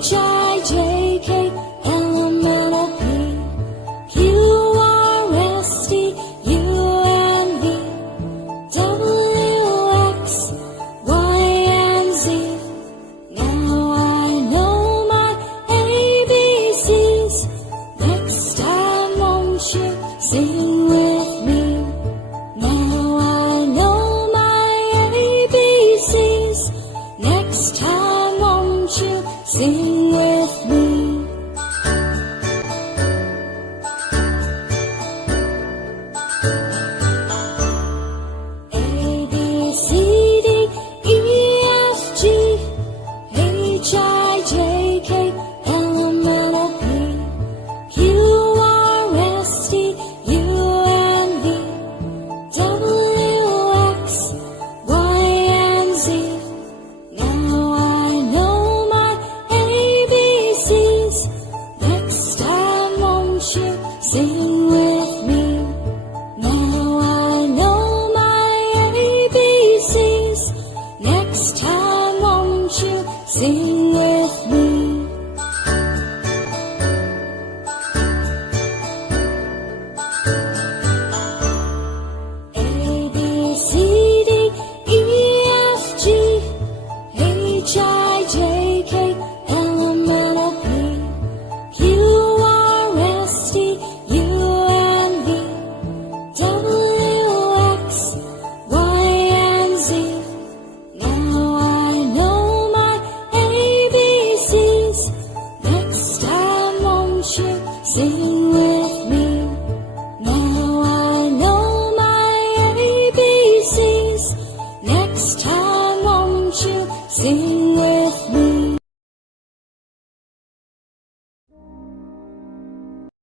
H-I-J-K, L-M-N-O-P, Q-R-S-T, U-N-V, W-X, Y-and-Z. Now I know my ABCs. Next time won't you sing with me? Now I know my ABCs. Next time won't you sing with me? A, B, C, D, E, F, G, H, I, J, K, L, M, N, O, P, Q, R, S, T, U, N, V, W, X, Y, and Z. Now I know my ABCs. Next time won't you sing with me? Now I know my ABCs. Next time won't you sing with me? A, B, C, D, E, F, G, H, I, J, K, L, M, N, O, P, Q, R, S, T, U, N, V, W, X, Y, and Z. Now I know my ABCs. Next time won't you sing with me? Now I know my ABCs. Next time won't you sing